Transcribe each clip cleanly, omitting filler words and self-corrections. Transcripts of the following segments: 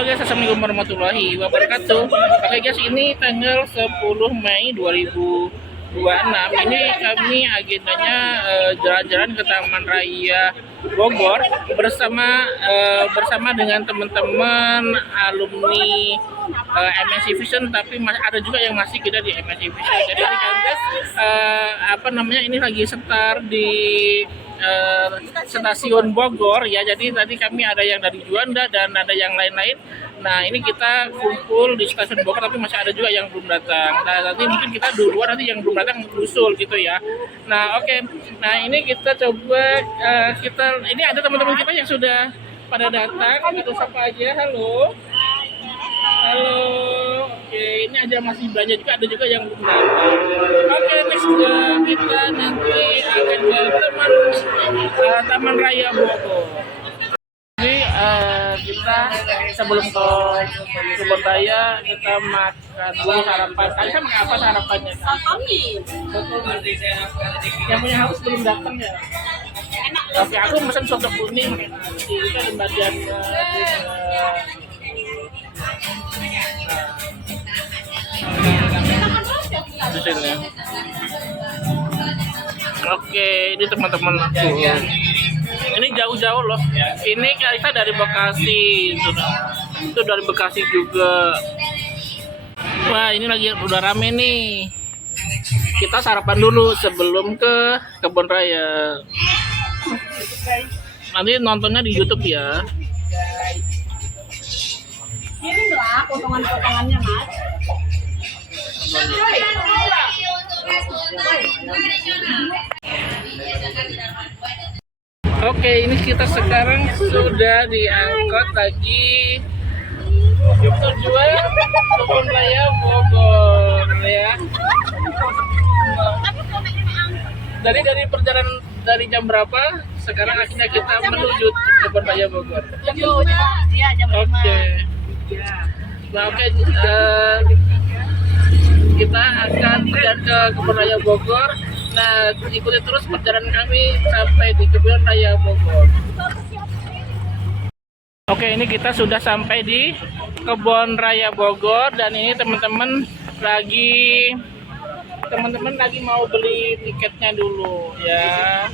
Halo guys, assalamualaikum warahmatullahi wabarakatuh. Oke guys, ini tanggal 10 Mei 2026. Ini kami agendanya jalan-jalan ke Taman Raya Bogor bersama dengan teman-teman alumni MSc Vision, tapi ada juga yang masih kita di MSc Vision. Jadi guys, ini lagi setar di stasiun Bogor ya. Jadi tadi kami ada yang dari Juanda dan ada yang lain-lain. Nah, ini kita kumpul di stasiun Bogor, tapi masih ada juga yang belum datang. Nah, nanti mungkin kita duluan, nanti yang belum datang usul gitu ya. Nah, oke. Nah, ini kita coba ini ada teman-teman kita yang sudah pada datang. Kita sapa aja. Halo. Halo. Oke, ini aja masih banyak juga, ada juga yang belum datang. Oke, next kita nanti akan ke Taman Raya Bogor. Jadi kita sebelum ke Kebun Raya kita makan dulu sarapan. Kalian makan apa sarapannya? Sotomi. Yang punya haus belum datang ya? Oke, aku pesan soto kuning. Itu ada bagian di sini. Oke, ini teman-teman aku. Ini jauh-jauh loh. Ini kita dari Bekasi, itu dari Bekasi juga. Wah, ini lagi udah rame nih. Kita sarapan dulu sebelum ke Kebun Raya. Nanti nontonnya di YouTube ya. Ini lah potongan-potongannya, Mas. Oke, ini kita sekarang sudah diangkut lagi tujuan Kebun Raya Bogor ya. Dari perjalanan dari jam berapa? Sekarang akhirnya kita menuju Kebun Raya Bogor. Oke. Nah, oke. Kita akan jalan ke Kebun Raya Bogor. Nah, ikuti terus perjalanan kami sampai di Kebun Raya Bogor. Oke, ini kita sudah sampai di Kebun Raya Bogor dan ini teman-teman lagi mau beli tiketnya dulu ya.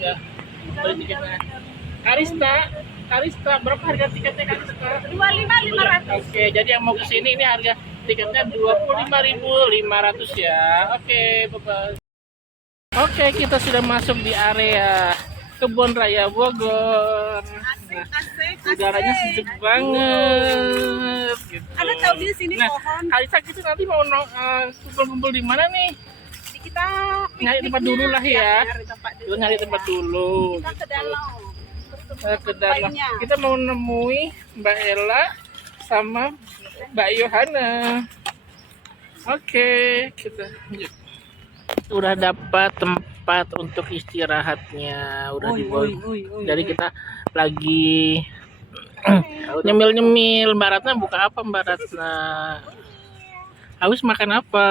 Ya, beli tiketnya. Karista, berapa harga tiketnya Karista? 25.500. Oke, jadi yang mau kesini ini harga tiketnya 25.500 ya. Oke, bye-bye. Oke, kita sudah masuk di area Kebun Raya Bogor. Nah, udaranya sejuk banget. Gitu. Ada tahu di sini pohon. Kalisa kita nanti mau kumpul-kumpul di mana nih? Kita Nyari tempat dulu lah ya. Nyari tempat dulu. Kita ke dalam. Ke dalam. Kita mau nemui Mbak Ella sama Mbak Yohana. Oke, kita lanjut. Udah dapat tempat untuk istirahatnya, udah dibawa. Jadi kita lagi nyemil-nyemil. Mbak Ratna buka apa Mbak Ratna? Haus makan apa?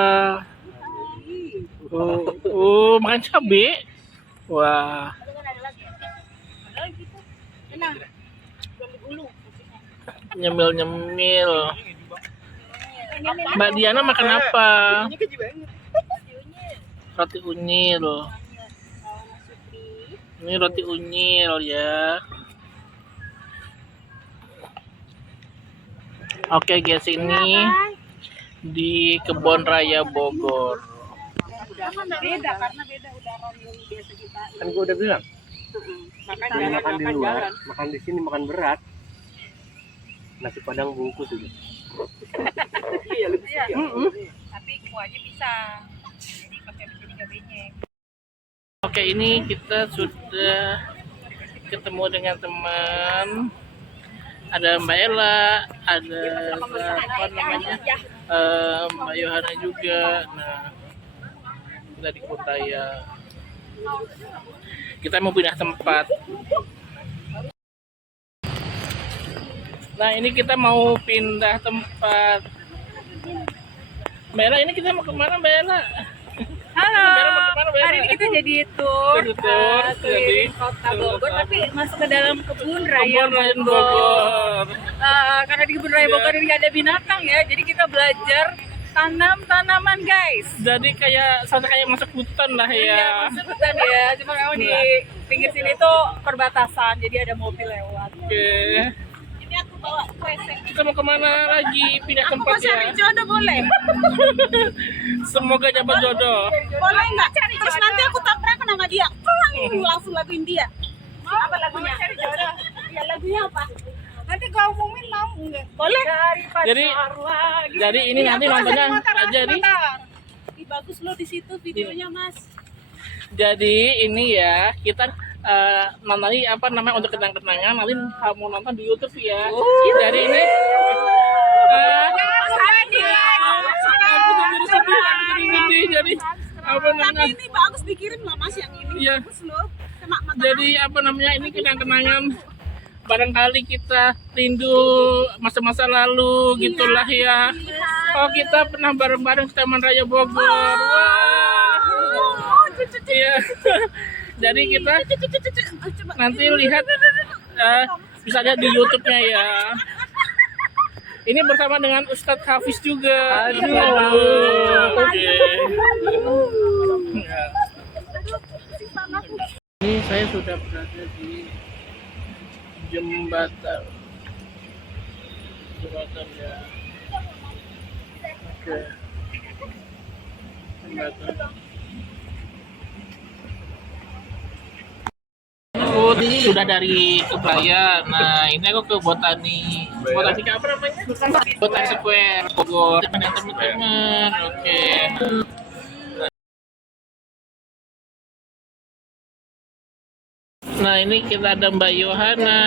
Makan cabai. Wah. Nyemil-nyemil. Mbak Diana makan apa? Roti unyil. Ini roti unyil ya. Oke guys, ini di Kebun Raya Bogor. Beda karena beda udara yang biasa kita. Kan gue udah bilang Makan di luar, makan di sini makan berat. Nasi padang bungkus itu. Iya. Tapi kuahnya bisa. Jadi pakai begini cabenya. Oke, ini kita sudah ketemu dengan teman. Ada Mbak Ella, ada Mbak Yohana juga. Nah, kita di Kebun Raya. Kita mau pindah tempat. Nah, ini kita mau pindah tempat. Mbak Ella, ini kita mau kemana Mbak Ella? Halo. Mbak Ella mau kemana Hari ini kita jadi tour keliling Jadi, kota Bogor, tapi masuk ke dalam kebun raya Kebun Raya Bogor. Bogor. Karena di kebun raya Iya. Bogor ini ada binatang ya, jadi kita belajar tanam tanaman guys. Jadi kayak sama kayak masuk hutan lah Iya, ya. masuk hutan ya. Cuma memang di pinggir sini tuh perbatasan, jadi ada mobil lewat. Oke. Ini aku bawa kresek. Kita mau kemana lagi? Pindah Aku tempat mau cari ya. jodoh boleh? Semoga dapat jodoh. Boleh nggak? Terus nanti aku tabrakan sama dia. Langsung laguin dia. Apa lagunya? Cari jodoh. Ya lagunya apa? Nanti kau umumin mau nggak? Boleh. Jadi ini nanti nontonnya aja nih. Ih, bagus loh di situ videonya Mas. Jadi ini ya kita nanti apa namanya untuk kenang-kenangan nanti kamu nonton di YouTube ya. Jadi ini aku jadi sedih, aku jadi sedih. Jadi apa Tapi namanya? ini bagus dikirim loh Mas yang ini. Iya. Bagus loh. Kena mata. Jadi apa namanya ini kenang-kenangan. Barangkali kita rindu masa-masa lalu gitulah ya. Oh kita pernah bareng-bareng ke Taman Raya Bogor. Wah. Iya. Jadi kita nanti lihat bisa lihat di YouTube-nya ya. Ini bersama dengan Ustadz Hafiz juga. Aduh. Oke. Ya. Ini saya sudah berada di jembatan ya. Oke. Jembatan. Aku sudah dari Kebaya. Nah, ini aku ke Botani. Botani apa namanya? Botani Square Bogor. Teman-teman. Oke. Nah, ini kita ada Mbak Yohana.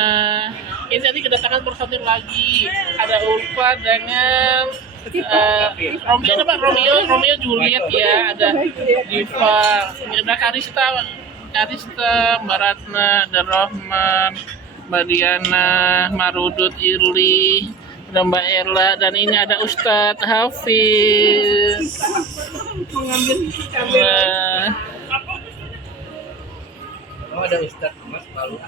Ini tadi kedatangan personil lagi. Ada Ulfa dengan Romeo Juliet ya. Ada Diva, ada Karista, Mbak Ratna, ada Rohman, Mbak Diana, Marudut Irli, ada Mbak Erla, dan ini ada Ustadz Hafiz. Oh, ada Ustadz Mas Palu.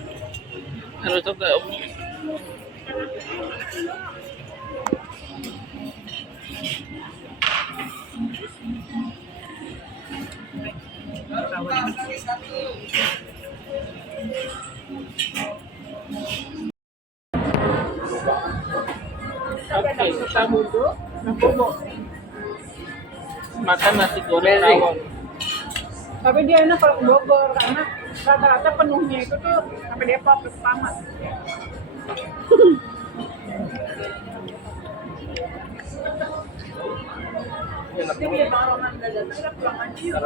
Ada Ustadz. Oke, kita duduk makan nasi goreng rawon. Tapi dia enak kalau ke Bogor karena rata-rata penuhnya itu tuh sampai Depok ke Pamat. Dia punya pengalaman belajar, kita pulang aja yuk.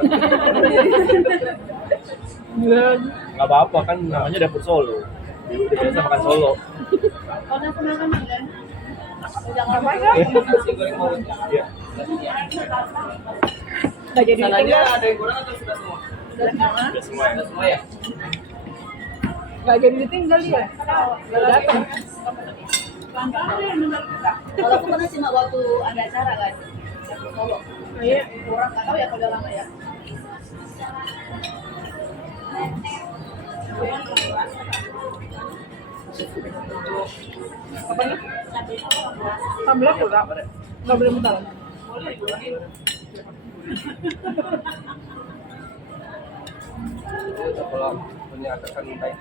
Nggak apa-apa kan namanya dapur Solo. Udah biasa makan Solo. Karena kenangan kan? Jangan Nasi goreng mau. Iya. nggak jadi Salahnya ditinggal, ada yang kurang atau sudah semua? Sudah semua. Sudah semua ya. nggak jadi ditinggal dia. Nggak datang. Kalau aku pernah cuma waktu ada acara kan, Solo. Iya. Orang nggak tahu ya kalau udah lama ya. Apa nih? Sambal kurang. Nggak boleh mutar. Udah pulang punya atasan baik.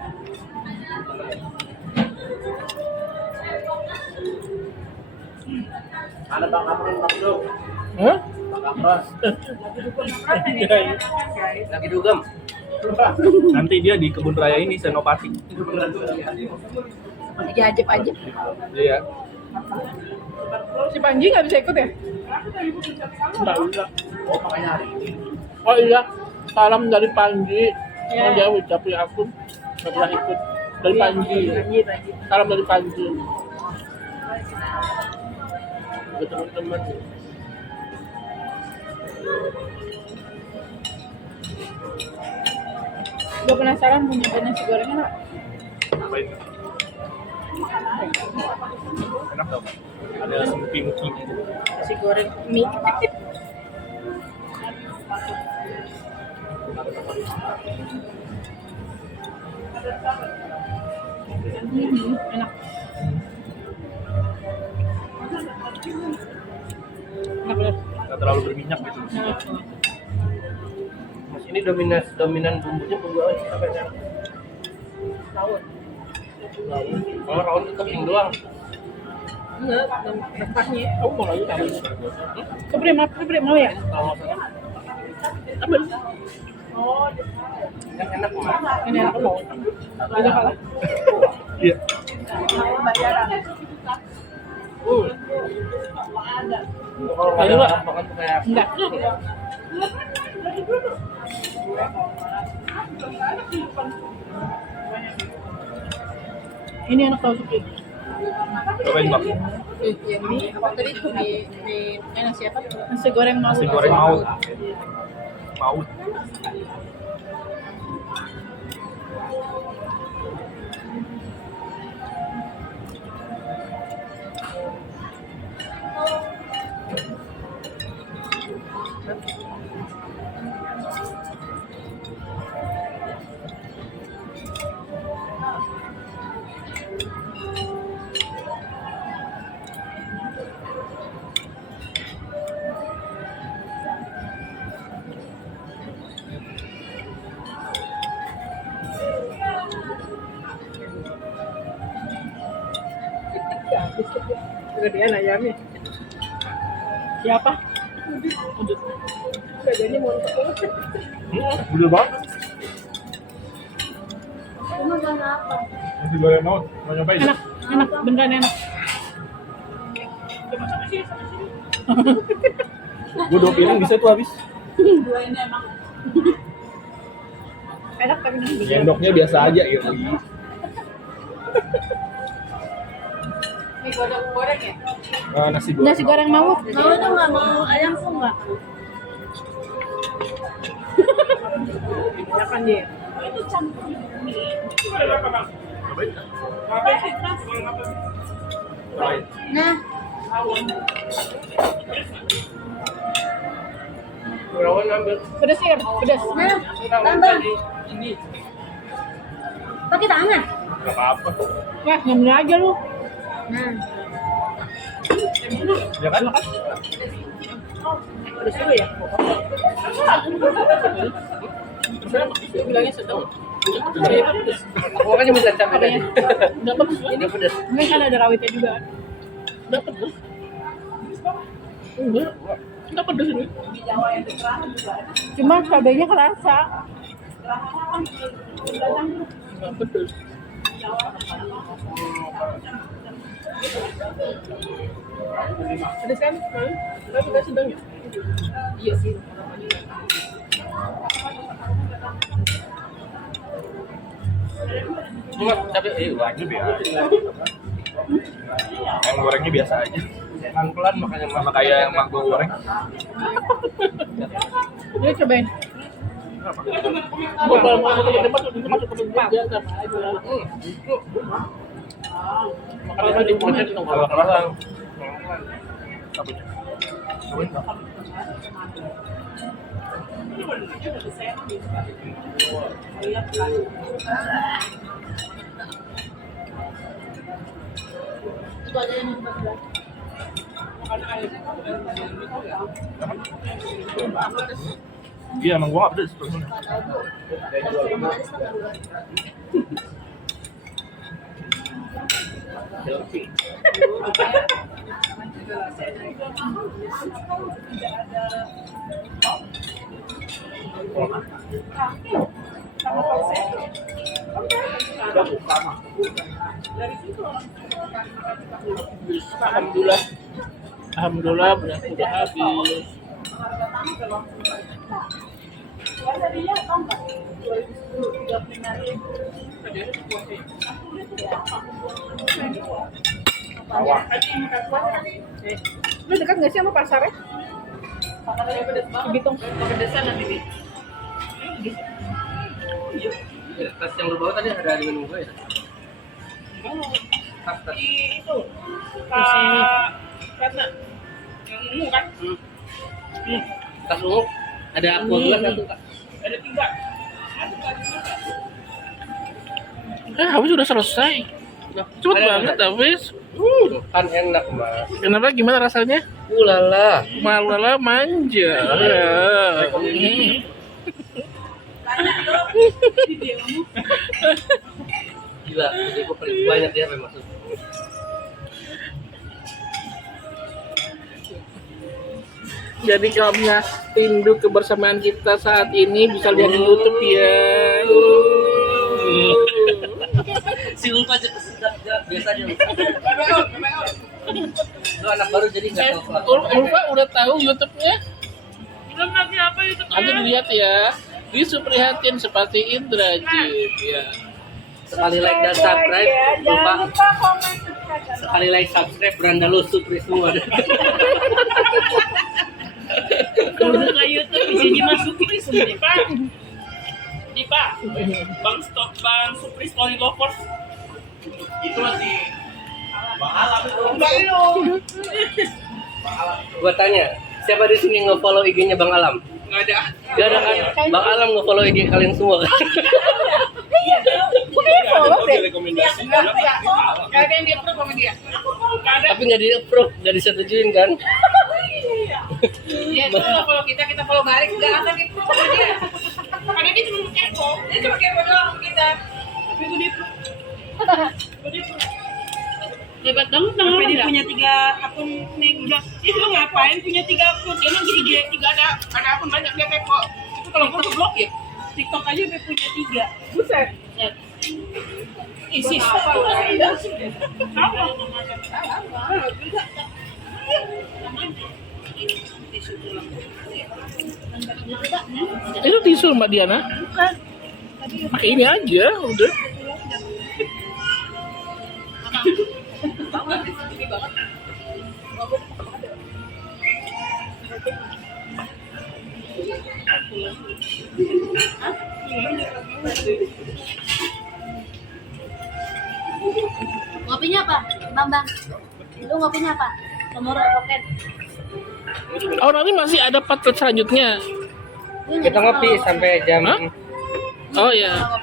Ada Bang Amrun masuk. Hah? Bang Amrun. Lagi dugem. Nanti dia di kebun raya ini Senopati. Diajib aja. Iya. Si Panji nggak bisa ikut ya? Enggak bisa. Oh iya, salam dari Panji. Oh dia tapi aku nggak pernah ikut dari Panji. Salam dari Panji. Buat teman-teman. Gue penasaran punya nasi gorengnya nggak? Ngapain? Enak dong. Ada sempi-mukinya gitu. Nasi goreng mie. Enak. Enak bener. Nggak terlalu berminyak gitu. Enak. Mas ini dominan bumbunya bumbu apa ya? Rawon. Kalau rawon itu topping doang. Enggak, rempahnya. Kamu mau lagi tahu? Keprem mau ya? Kalau nggak salah Ambil. kan enak mas. Ini enak mau. Ada kalah. Iya. Kalau nggak ada makan tuh kayak Enggak. Ini enak tau suki. Cobain bang. Yang ini apa tadi tuh di nasi apa? Nasi goreng maut. Nasi goreng maut. Maut. Kegedean ayamnya. Siapa? Udut. Dadanya montok banget. Udah banget. Nasi goreng maut. Mau nyobain? Enak, beneran enak. Gue 2 piring bisa tuh habis. Dua ini emang. Enak tapi ini. Sendoknya biasa aja gitu. Ini goreng ya? Nasi goreng. Nasi goreng maut. Maut tuh nggak mau ayam tuh nggak. Siapa dia? Itu campur mie. Nah, rawon ambil. pedes ya, pedes. Nah, Rawon tambah. tadi ini. Pakai tangan. Gak apa-apa. Wah, ngambil aja lu. Nah, Ya kan? Pedes juga ya. Dia bilangnya sedang. Saya pedes. Aku kan cuma cabai tadi. Udah pedes. Ini pedas. Ini kan ada rawitnya juga. Udah pedes. Enggak pedes ini. Cuma cabainya kerasa. Enggak pedes. Pedes kan? Tapi kita sedang ya? Iya sih. Cuma cabai wajib ya. Yang gorengnya biasa aja. Pelan-pelan makanya Sama kayak yang mak gue goreng. Ini cobain. Kalau mau satu kali masuk ke tempat biasa aja. Makanya di proses itu Kalau kerasa. Cobain. Cobain Bang. itu aja yang 14. Iya emang gua gak pedes sebenarnya. Alhamdulillah. Alhamdulillah udah habis. Lu dekat nggak sih sama pasarnya? Cibitung. Kepedesan nanti nih. Tas yang berbau tadi ada di menu gue ya. Tas. Itu karena yang ungu kan. Tas ungu ada aqua gelas satu kak. Ada 3. Habis sudah selesai. Cepet banget habis. Kan enak, Mas. Kenapa? Gimana rasanya? Ulala. Malala manja. Gila, jadi gue paling banyak dia memang masuk. Jadi kalau rindu kebersamaan kita saat ini bisa lihat di YouTube ya. Si Ulfa aja kesedap biasanya. Lu anak baru jadi nggak tahu. Ulfa udah tahu YouTube-nya? Belum lagi apa YouTube? Nanti dilihat ya. Di Suprihatin seperti Indrajit ya. Sekali like dan subscribe, Ulfa. Sekali like subscribe, beranda lu Supri semua. Kalau buka YouTube isinya masuk Supri semua. Dipa, Bang Supri Story Lovers. Itu masih Bang Alam. Gua tanya, siapa di sini nge-follow IG-nya Bang Alam? Nggak ada. Gak ada kan? Bang Alam nge-follow IG kalian semua kan? Rekomendasi. Nggak ada yang di-approve sama dia. Nggak ada. Tapi nggak di-approve, nggak disetujuin kan? Dia tuh nggak follow kita follow balik. Nggak akan di-approve sama dia. Karena dia cuma kepo. Dia cuma kepo doang sama kita. Tapi gue di-approve. Hebat banget dong. Sampai dia punya 3 akun nih udah. Itu ngapain punya 3 akun? Dia emang di IG 3 ada akun banyak dia kepo. Itu kalau gue tuh blokir. TikTok aja udah punya 3. Buset. Isi. Itu tisu Mbak Diana? Bukan. Pakai ini aja, udah. Ngopinya apa? Bambang. Lu ngopinya apa? Nomor roket. Oh nanti masih ada part selanjutnya. Kita ngopi sampai jam. Hah? Oh ya.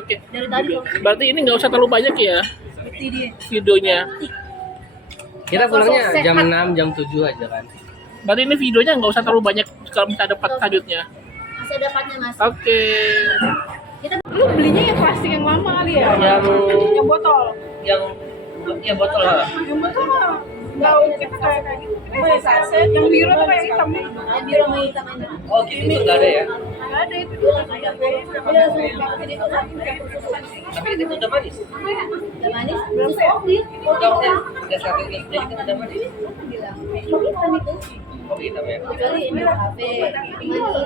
Oke. Dari tadi loh. Berarti ini nggak usah terlalu banyak ya Bukti dia. videonya. Kita pulangnya jam 6, jam 7 aja kan. Berarti ini videonya nggak usah terlalu banyak kalau misalnya ada part selanjutnya. Masih ada partnya Mas. Oke. Lu belinya yang plastik yang lama kali ya? Yang botol. Yang ya botol lah. Yang botol mah nggak kita kayak gitu. Kayak saset. Yang biru tuh kayak hitam. Yang biru sama hitam ini. Oh gitu itu nggak ada ya? Nggak ada itu dulu. Tapi itu udah manis. Udah manis. Belum kopi. Udah satu ini jadi kan udah manis. Kopi hitam itu. Kopi hitam ya. Kecuali ini kafe manis.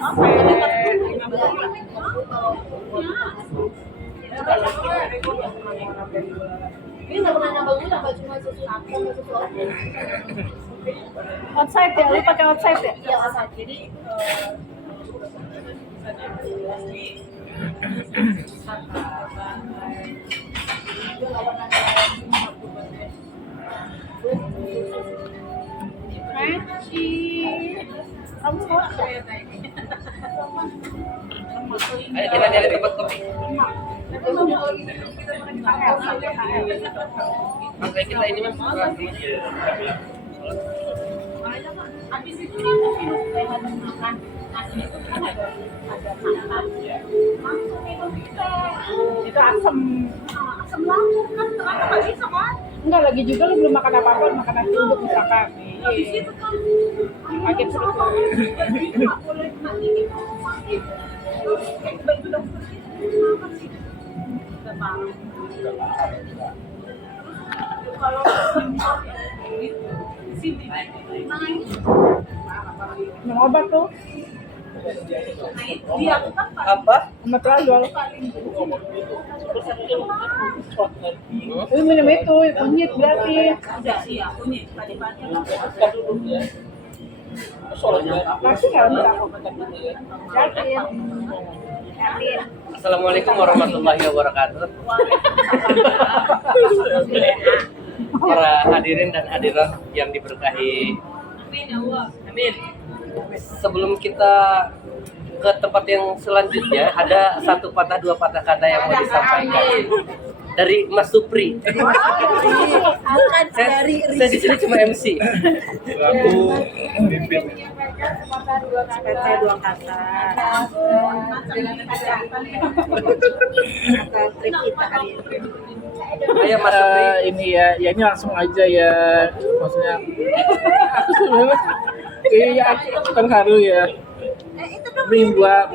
Ini nggak pernah nambah gula, nambah cuma susu Outside ya? Lu pakai outside ya? Iya, outside. Jadi Kamu mau? Ayo kita nyari tempat kopi. Makanya kita ini mas. habis itu kayak makan nasi itu kan ada santan. Langsung minum Itu asam. asam lambung kan ternyata nggak bisa kan? Enggak lagi juga lu belum makan apa-apa, makan nasi uduk misalkan. Habis itu kan Kaget perut lu. nggak boleh nggak ini sakit. Kayak baju dokter itu kenapa sih? Nggak paham. Kalau sini, Minum obat tuh. dia tuh kan Apa? Sama trazol. Lu minum itu, kunyit berarti. udah sih ya punya padi-padi. Nasi nggak bisa. Yakin. Yakin. Assalamualaikum warahmatullahi wabarakatuh. Para hadirin dan hadirat yang diberkahi. Amin. Sebelum kita ke tempat yang selanjutnya, ada satu patah dua patah kata yang mau disampaikan dari Mas Supri. Bukan Saya di sini cuma MC. Aku pimpin. Saya dua kata. Trik kita hari ini. Ayo Mas Supri. Ini ya ini langsung aja ya, maksudnya aku sebenarnya iya aku terharu ya. Ini buat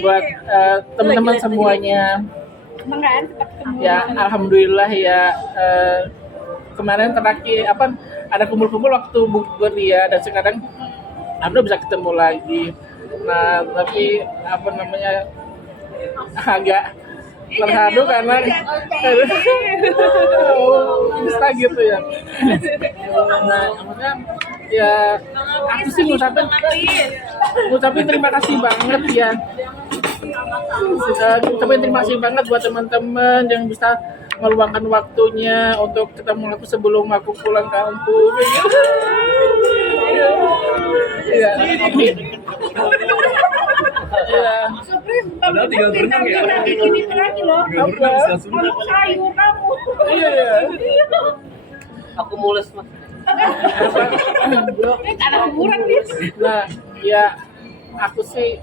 buat teman-teman semuanya. Ya alhamdulillah ya, kemarin terakhir ada kumpul-kumpul waktu bukber ya, dan sekarang alhamdulillah bisa ketemu lagi. Nah tapi agak terharu karena bisa gitu ya. Nah maksudnya ya aku sih ngucapin terima kasih banget ya. Ngucapin terima kasih banget buat teman-teman yang bisa meluangkan waktunya untuk ketemu aku sebelum aku pulang kampung. Iya. Iya. Padahal tinggal berenang ya. Ini lagi loh. Tinggal berenang bisa Sunda. Sayur kamu. Iya. Aku mules Mas. Ada kuburan nih. Nah, ya aku sih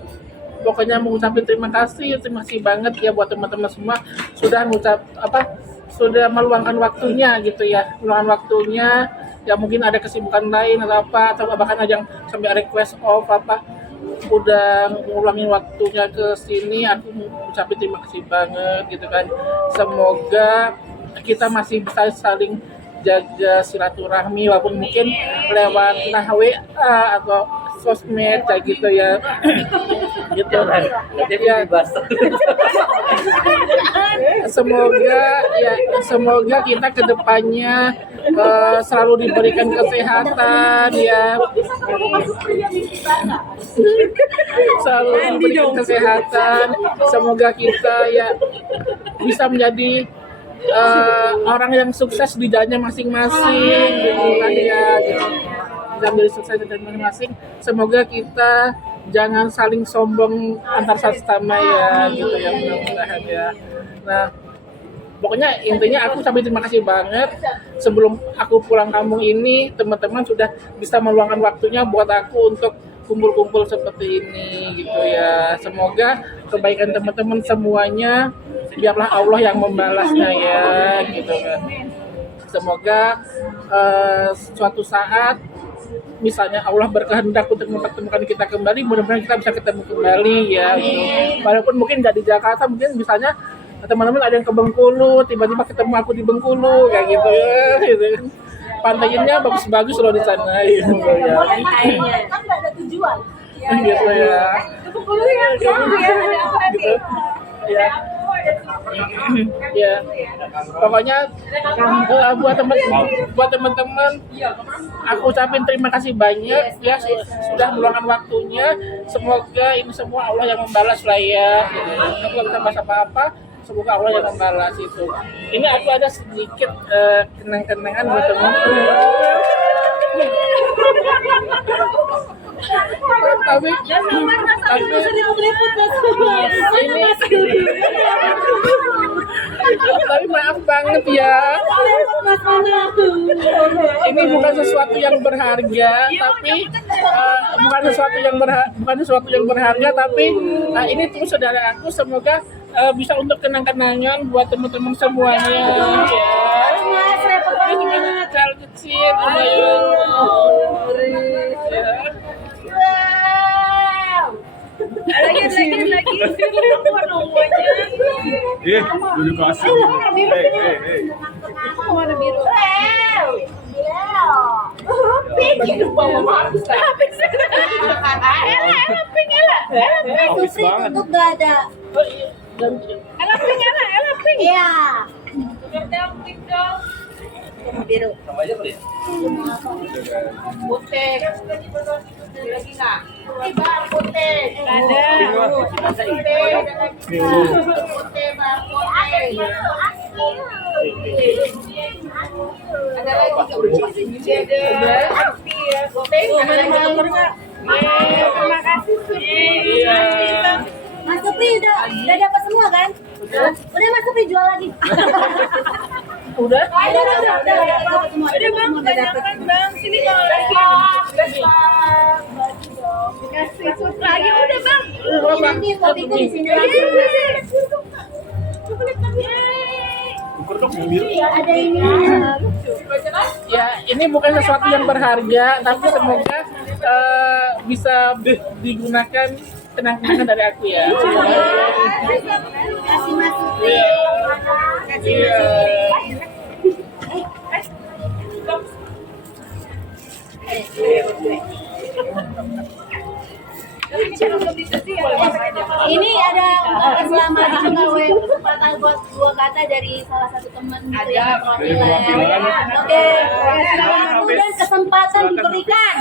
pokoknya mengucapkan terima kasih banget ya buat teman-teman semua sudah meluangkan waktunya gitu ya, meluangkan waktunya. Ya mungkin ada kesibukan lain atau bahkan ada yang sampai request off udah ngulangin waktunya ke sini. Aku mengucapkan terima kasih banget gitu kan. Semoga kita masih bisa saling jaga silaturahmi walaupun mungkin lewat WA atau sosmed kayak gitu ya. Gitu. Ya. Semoga kita kedepannya selalu diberikan kesehatan ya. Selalu diberikan kesehatan. Semoga kita ya bisa menjadi orang yang sukses di jalannya masing-masing gitu kan ya, gitu. Bisa menjadi sukses di jalannya masing-masing. Semoga kita jangan saling sombong antar sesama ya gitu ya, mudah-mudahan ya. Nah pokoknya intinya aku sampai terima kasih banget. Sebelum aku pulang kampung ini, teman-teman sudah bisa meluangkan waktunya buat aku untuk kumpul-kumpul seperti ini gitu ya. Semoga kebaikan teman-teman semuanya biarlah Allah yang membalasnya ya gitu kan. Semoga suatu saat misalnya Allah berkehendak untuk mempertemukan kita kembali, mudah-mudahan kita bisa ketemu kembali ya gitu. Walaupun mungkin nggak di Jakarta, mungkin misalnya teman-teman ada yang ke Bengkulu, tiba-tiba ketemu aku di Bengkulu kayak gitu ya gitu. Pantainya bagus-bagus loh di sana gitu ya. Kan nggak ada tujuan. Gitu ya. Bengkulu ya, ada apa nanti? Ya. Ya. Pokoknya buat teman-teman aku ucapin terima kasih banyak ya sudah meluangkan waktunya. Semoga ini semua Allah yang membalas lah ya. Aku nggak bisa bahas apa-apa. Semoga Allah yang membalas itu. Ini aku ada sedikit kenang-kenangan buat teman-teman. Tapi maaf banget ya. Ini bukan sesuatu yang berharga, tapi bukan sesuatu yang berharga, tapi ini tuh saudara aku. Semoga bisa untuk kenang-kenangan buat teman-teman semuanya. Ya. Ini cuma hal kecil, lagi. Udah kasih. Hey. Warna biru. Habis banget. Untuk gak ada. Pink. Iya. Biru. Sama aja kali ya? Putih. Lagi nggak? Putih. Ada. Ada lagi. Terima kasih. kasih Supri. Iya. Mas Supri udah dapat semua kan? Udah Mas Supri jual lagi. Udah? Udah dapat semua. Udah bang, kebanyakan bang. Sini kalau lagi. Kasih Supri lagi udah bang. Nanti kopiku di sini lagi. Ukur dong yang biru. Ada ini. Ya, ini bukan sesuatu yang berharga, tapi semoga bisa digunakan kenang-kenangan dari aku ya. Kasih Mas Supri. Iya. Kasih Iya. Ini ada selamat juga kesempatan buat dua kata dari salah satu teman gitu yang perwakilan. Oke, kemudian kesempatan diberikan.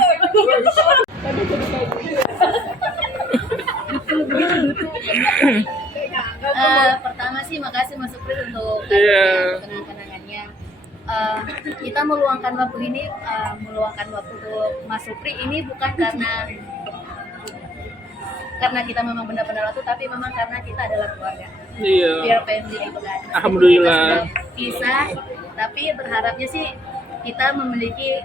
Pertama sih makasih Mas Supri untuk Iya. kenang-kenangannya. Kita meluangkan waktu ini, meluangkan waktu untuk Mas Supri ini bukan karena kita memang benar-benar waktu, tapi memang karena kita adalah keluarga. Iya. Biar family gitu kan. Alhamdulillah. Kita sudah pisah, tapi berharapnya sih kita memiliki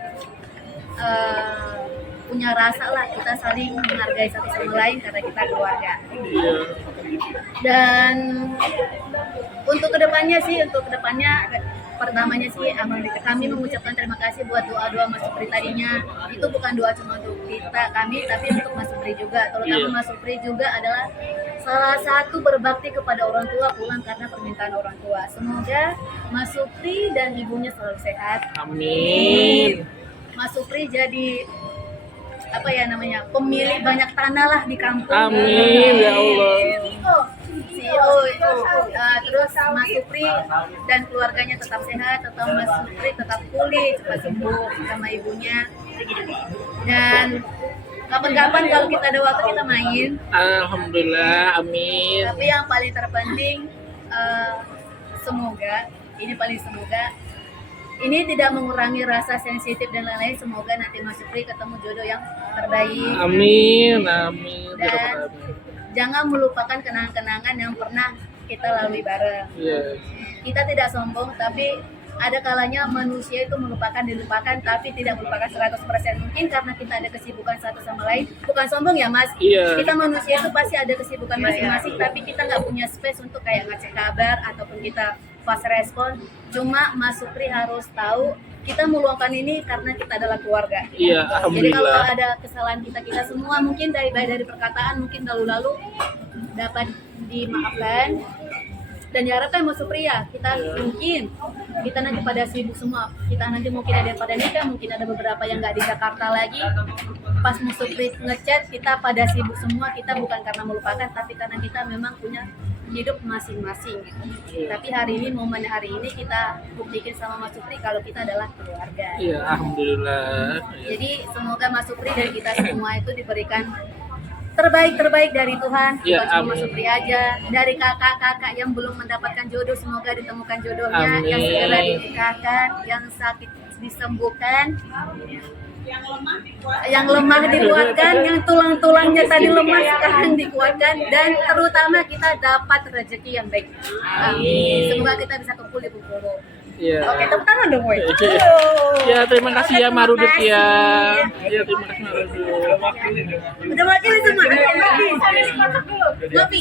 punya rasa lah, kita saling menghargai satu sama lain karena kita keluarga. Iya. Dan untuk kedepannya pertamanya sih kami mengucapkan terima kasih buat doa-doa Mas Supri tadinya. Itu bukan doa cuma untuk kami, tapi untuk Mas Supri juga. Terutama Iya. Mas Supri juga adalah salah satu berbakti kepada orang tua pulang karena permintaan orang tua. Semoga Mas Supri dan ibunya selalu sehat. Amin. Mas Supri jadi pemilik banyak tanah lah di kampung. Amin ya Allah. CEO itu. Terus Mas Supri dan keluarganya tetap sehat, tetap Mas Supri tetap pulih, cepat sembuh sama ibunya. Dan kapan-kapan kalau kita ada waktu kita main. Alhamdulillah, amin. Tapi yang paling terpenting semoga ini tidak mengurangi rasa sensitif dan lain-lain. Semoga nanti Mas Supri ketemu jodoh yang terbaik. Amin, amin. Dan jangan melupakan kenangan-kenangan yang pernah kita lalui bareng. Iya. Kita tidak sombong, tapi ada kalanya manusia itu dilupakan, tapi tidak melupakan 100%. Mungkin karena kita ada kesibukan satu sama lain. Bukan sombong ya Mas. Iya. Kita manusia itu pasti ada kesibukan masing-masing, tapi kita nggak punya space untuk kayak ngecek kabar ataupun kita fast respon. Cuma Mas Supri harus tahu kita meluangkan ini karena kita adalah keluarga. Iya, Jadi kalau alhamdulillah. ada kesalahan kita semua mungkin dari perkataan mungkin lalu dapat dimaafkan. Dan diharapkan Mas Supri ya, kita nanti pada sibuk semua. Kita nanti mungkin ada yang pada nikah, mungkin ada beberapa yang nggak di Jakarta lagi. Pas Mas Supri ngechat, kita pada sibuk semua. Kita bukan karena melupakan, tapi karena kita memang punya hidup masing-masing. Tapi momen hari ini kita buktikan sama Mas Supri kalau kita adalah keluarga. Iya, alhamdulillah. Iya. Jadi semoga Mas Supri dan kita semua itu diberikan terbaik dari Tuhan. Ya, Bukan cuma amin. Mas Supri aja, dari kakak-kakak yang belum mendapatkan jodoh semoga ditemukan jodohnya, Amin. yang segera dinikahkan, yang sakit disembuhkan, yang lemah dikuatkan, yang tulang-tulangnya tadi lemah sekarang dikuatkan, dan terutama kita dapat rezeki yang baik. Amin. Semoga kita bisa kumpul di Bengkulu. Iya. Oke, tepuk tangan dong, woi. Ya, terima kasih ya Marudut Terima ya. kasih. Iya, terima kasih Marudut. Udah wakil semua. Ngopi.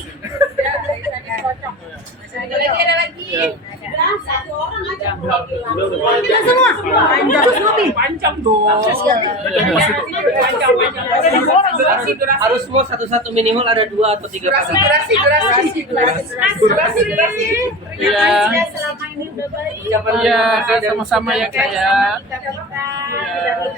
Ada lagi. Satu orang aja. Kita semua. Terus ngopi. Panjang dong. Harus semua satu-satu minimal ada 2 atau 3 kata. Durasi. Iya. Selama ini udah baik. Ucapan Iya, terima kasih dan sama-sama ya Kak ya. Tidak lupa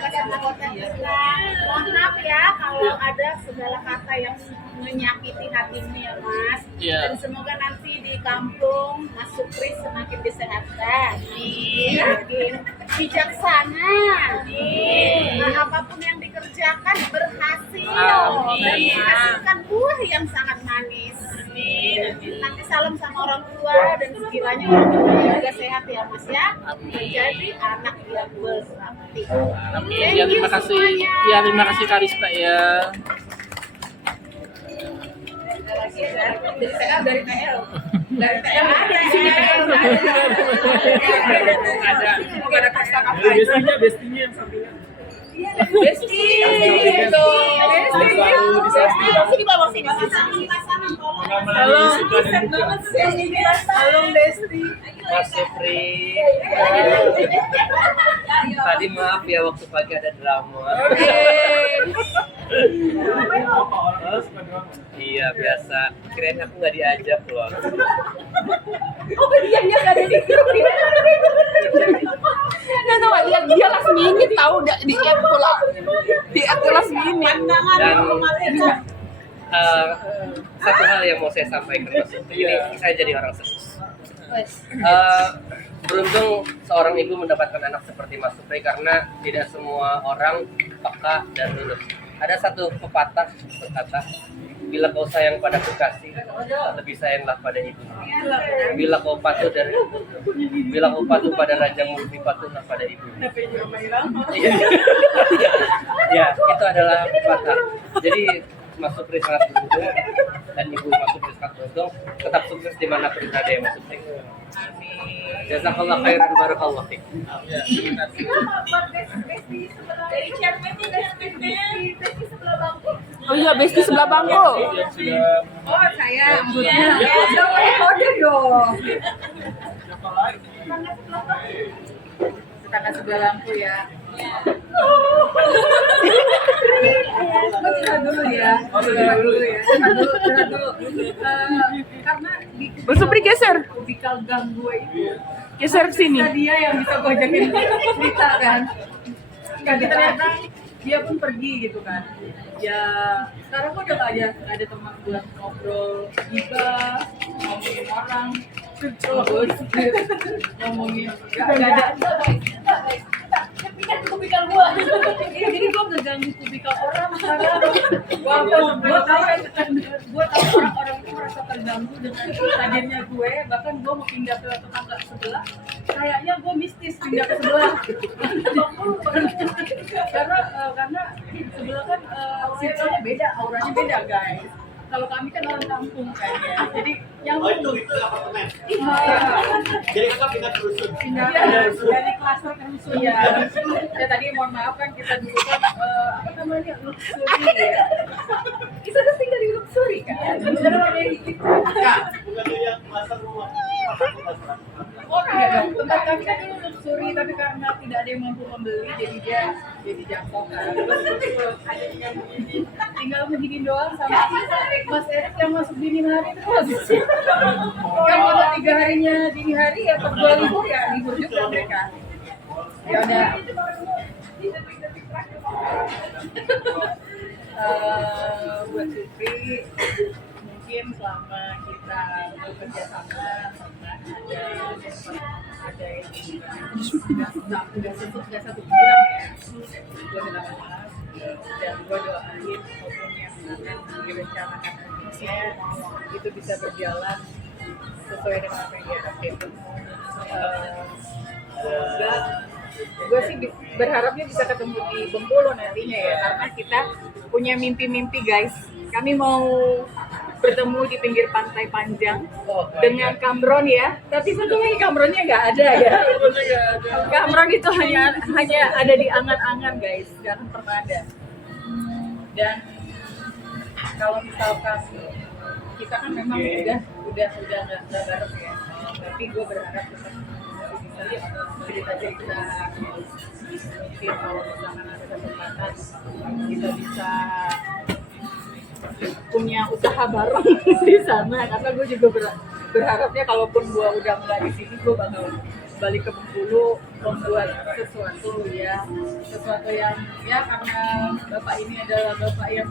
sama kota Islam. Mohon maaf ya kalau ada segala kata yang menyakiti hatimu ya Mas. Iya. Dan semoga nanti di kampung Mas Supri semakin disehatkan. Semakin bijaksana. Nah, apapun yang dikerjakan berhasil. Amin. Dan menghasilkan buah yang sangat manis. Nanti salam sama orang tua dan sekiranya orang tuanya juga sehat ya Mas ya. Menjadi anak yang berbakti. Amin. Ya, terima kasih. Ya, terima kasih Karista ya. Dari TL ada di sini TL ada kasta apa Bestinya yang sampingan. Besti gitu Besti di bawah sini halo Besti Mas Supri. Tadi maaf ya waktu pagi ada drama. Iya biasa. Kirain aku nggak diajak loh. oh dia nggak ada di grup ya nggak tahu dia last minute tahu di app pula di app last minute Dan satu hal yang mau saya sampaikan Mas Supri, ini saya jadi orang serius. Beruntung seorang ibu mendapatkan anak seperti Mas Supri karena tidak semua orang peka dan lulus. Ada satu pepatah berkata, bila kau sayang pada kekasih, lebih sayanglah pada ibu. Bila kau patuh pada rajamu, lebih patuhlah pada ibu. Ya, itu adalah pepatah. Jadi Mas Supri sangat beruntung dan ibu Mas Supri sangat beruntung. Tetap sukses dimanapun berada ya Mas Supri. Jazakallah khairan barakallah fiik. oh iya Besti sebelah bangku Sudah oh saya kode dong tetangga sebelah lampu ya Cerah dulu ya. Cerah dulu. Karena di Mas Supri geser. kubikal gang gue itu Geser ke sini. dia yang bisa gue ajakin cerita kan. Tapi ternyata dia pun pergi gitu kan. Ya sekarang gue udah gak ada teman buat ngobrol juga, ngomongin orang, terus ngomongin gak ada. Pindah ke kubikal gua. Iya, jadi gua ngeganggu kubikal orang sekarang. Gua tahu orang-orang itu merasa terganggu dengan hadirnya gue. Bahkan gua mau pindah ke tetangga sebelah. Kayaknya gua mistis pindah ke sebelah. karena sebelah kan situasinya beda, auranya beda guys. Kalau kami kan orang kampung kan ya. Jadi yang itu apartemen. iya. Jadi kakak pindah ke rusun. Pindah dari klaster ke rusun ya. Ya tadi mohon maaf kan kita dulu kan apa namanya luxury ya. Kita kan tinggal di luxury kan. Dari gitu. Bukan dari yang pasar rumah. Oh iya, tempat kami kan dulu luxury tapi karena tidak ada yang mampu membeli jadi dia jadi jangkau kan. Tinggal begini doang sama Mas Erik yang masuk dini hari terus. Yang udah 3 harinya dini hari ya per 2 libur ya libur juga mereka. Ya udah. Buat Supri mungkin selama kita bekerja sama ada yang udah satu pikiran ya. Gue bilang maaf dan gue doain apapun yang akan direncanakan nantinya itu bisa berjalan sesuai dengan apa yang dia targetin. Semoga gue sih berharapnya bisa ketemu di Bengkulu nantinya ya karena kita punya mimpi-mimpi guys. Kami mau bertemu di pinggir pantai Panjang dengan Kamron ya, tapi satu lagi Kamronnya nggak ada ya. Kamron itu hanya ada di angan-angan guys, jangan pernah ada. Dan kalau misalkan kita kan memang udah nggak bareng ya, tapi gue berharap tetap bisa cerita-cerita mungkin kalau misalkan ada kesempatan kita bisa punya usaha bareng di sana karena gue juga berharapnya kalaupun gue udah nggak di sini gue bakal balik ke Bengkulu membuat sesuatu yang ya karena bapak ini adalah bapak yang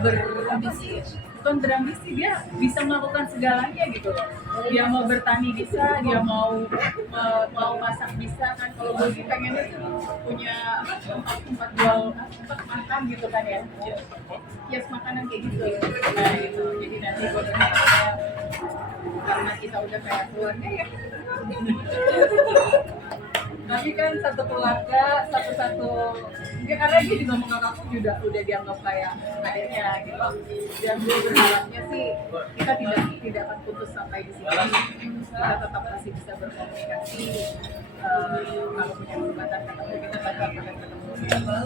berambisi bukan berambisi dia bisa melakukan segalanya gitu loh. Dia mau bertani bisa, dia mau masak bisa kan. Kalau gue sih pengennya tuh punya tempat jual tempat makan gitu kan ya. Yes, makanan kayak gitu. Nah gitu. Jadi nanti gue karena kita udah kayak keluarga ya. Tapi kan satu keluarga, satu mungkin karena dia juga menganggap aku juga udah dianggap kayak adiknya gitu. Dan gue berharapnya sih kita tidak akan putus sampai di sini. Kita tetap masih bisa berkomunikasi. Kalau punya kesempatan ketemu kita tetap akan ketemu. Semoga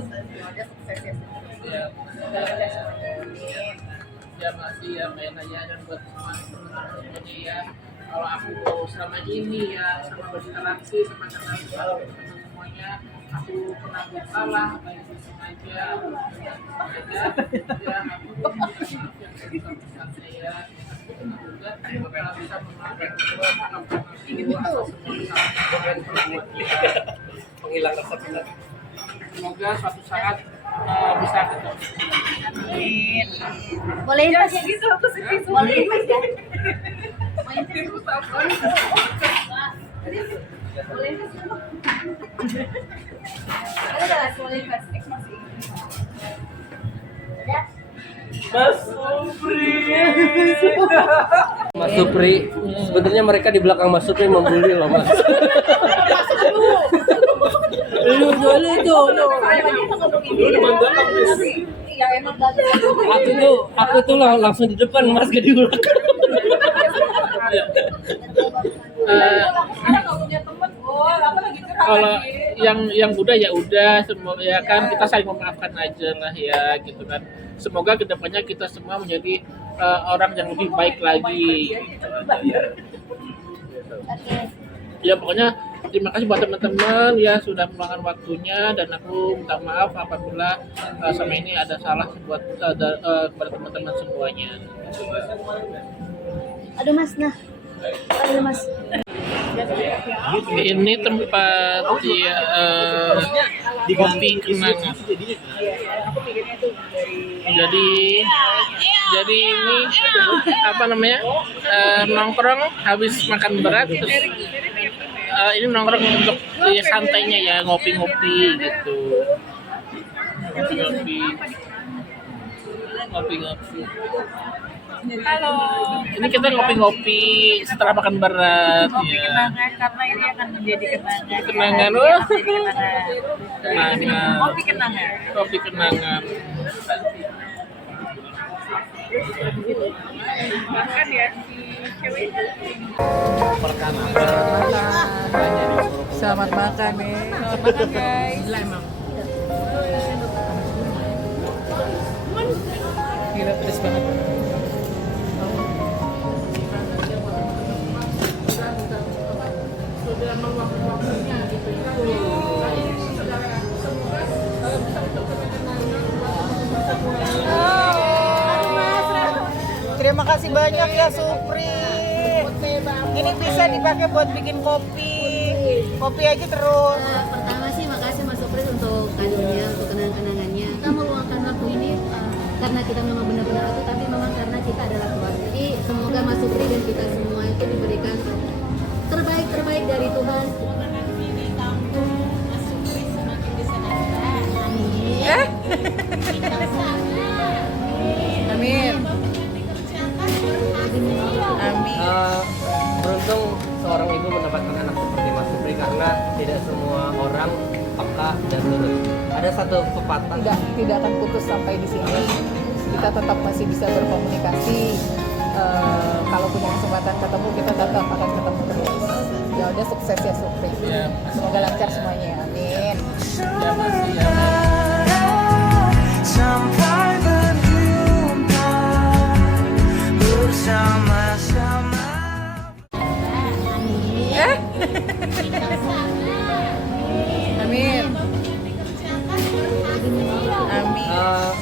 sukses ya. Ya masih ya main aja dan buat semua teman-teman ya. Kalau aku selama ini ya sama berinteraksi sama teman-teman semuanya, aku pernah buat salah, baik itu sengaja ya aku maaf yang sebesar-besarnya ya. Semoga kita bisa memaafkan semua Penghilang rasa benar. semoga suatu saat bisa ketemu. Amin. Boleh Ya invest? gitu aku sedih. Boleh invest kan? Boleh invest kan? Ada nggak boleh invest? Masih. Ada? Mas Supri, sebenarnya mereka di belakang Mas Supri membuli loh Mas. Lu dulu. Iya emang Aku tuh langsung di depan Mas, gak di belakang. nggak punya temen. Oh, aku lagi curhat Kalau lagi. yang udah ya udah, semua ya kan kita saling memaafkan aja lah ya gitu kan. Semoga kedepannya kita semua menjadi orang yang lebih baik lagi. Gitu aja. Oke. Ya pokoknya terima kasih buat teman-teman ya sudah meluangkan waktunya, dan aku minta maaf apabila sama ini ada salah buat kepada teman-teman semuanya. Aduh Mas, nah. Aduh Mas. Ini tempat ya, kopi kenangan. Jadi ini apa namanya, nongkrong habis makan berat, terus ini nongkrong untuk ya, santainya ya, ngopi-ngopi gitu. Ngopi-ngopi. Halo. Ini kita ngopi-ngopi setelah makan berat Kopi ya. kenangan karena ini akan menjadi kenangan. Kenangan loh. Jadi kenangan. Kenangan. Kopi kenangan. Kopi kenangan. Makan ya si cewek. Selamat makan nih. Selamat makan guys. Gila pedes banget. Terima kasih banyak ya Supri. Ini bisa dipakai buat bikin kopi. Kopi aja terus. Pertama sih makasih Mas Supri untuk kadonya, untuk kenangan-kenangannya. Kita meluangkan waktu ini karena kita memang benar-benar itu, tapi memang karena kita adalah keluarga. Jadi semoga Mas Supri dan kita semua itu diberikan terbaik dari Tuhan. Amin. Amin. Beruntung seorang ibu mendapatkan anak seperti Mas Supri karena tidak semua orang peka dan lurus. Ada satu pepatah. Tidak akan putus sampai di sini. Kita tetap masih bisa berkomunikasi. Kalau punya kesempatan ketemu, kita tetap akan ketemu terus. Ya udah, sukses ya Supri. Ya, Semoga lancar semuanya. Amin. ya masih ya. Sampai berjumpa bersama-sama. Amin. Amin.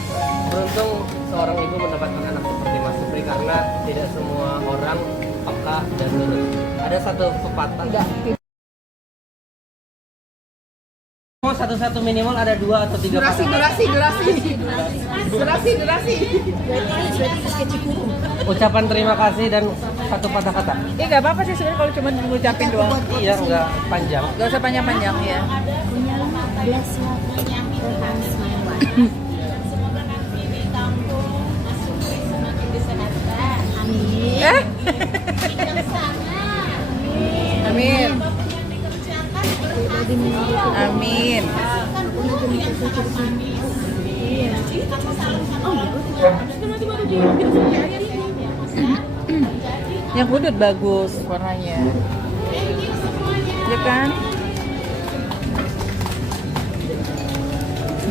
Beruntung seorang ibu mendapatkan anak seperti Mas Supri karena tidak semua orang peka dan lurus. Ada satu pepatah. Satu-satu minimal ada 2 atau 3 Durasi. ucapan terima kasih dan satu patah kata. Gak apa-apa sih sebenarnya kalau cuma ngucapin doang. Iya, nggak panjang. Gak usah panjang-panjang ya. Bless you, enhance my life. Amin. Amin. Amin. Yang hudut bagus warnanya. Ya kan?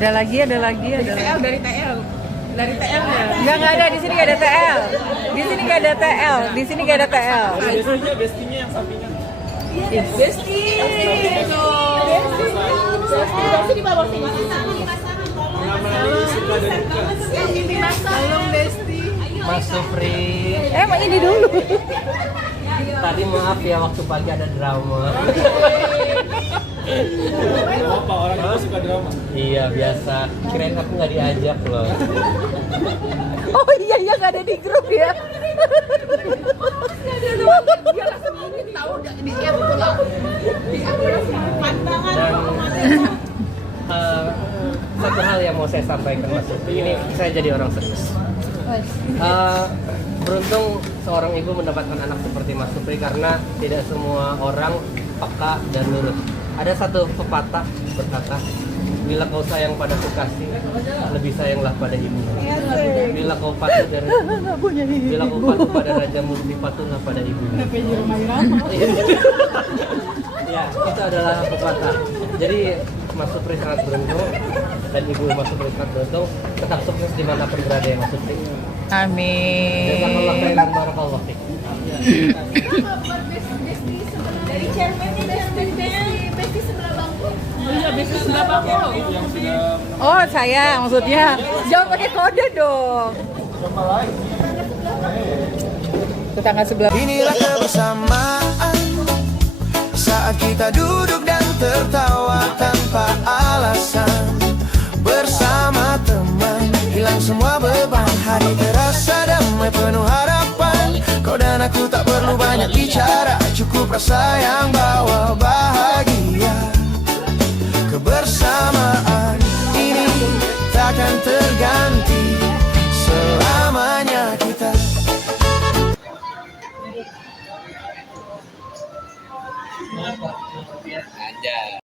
Ada lagi. Dari TL. Dari TL ya. Enggak ada, di sini enggak ada TL. Di sini enggak ada TL. Di sini enggak ada TL. Bestinya, bestinya yang sampingnya. Besti. Besti di bawah sini. Tolong Besti. Mas Supri. Emang ini dulu. Tadi maaf ya waktu pagi ada drama. Apa orang itu suka drama? Iya biasa. Kirain aku nggak diajak loh. Oh iya nggak ada di grup ya. Dan satu hal yang mau saya sampaikan Mas Supri, ini saya jadi orang serius. Beruntung seorang ibu mendapatkan anak seperti Mas Supri karena tidak semua orang peka dan lurus. Ada satu pepatah berkata, bila kau sayang pada kekasih, lebih sayanglah pada ibu. Bila kau patuh pada rajamu, lebih patuhlah pada ibu. Ya, itu adalah pepatah. Jadi Mas Supri sangat beruntung dan ibu Mas Supri sangat beruntung. Tetap sukses dimanapun berada ya Mas Supri. Amin. Jazakallah khairan barakallahu fiik. Dari chairman-nya Besti sebelah bangku. Iya, Besti sebelah bangku. Oh saya maksudnya jangan pakai kode dong. Tetangga sebelah. Inilah kebersamaan saat kita duduk dan tertawa tanpa alasan. Bersama teman, hilang semua beban. Hari terasa damai penuh harapan. Kau dan aku tak perlu banyak bicara, cukup rasa yang bawa bahagia. Kebersamaan ini takkan terganti selamanya kita. Ada.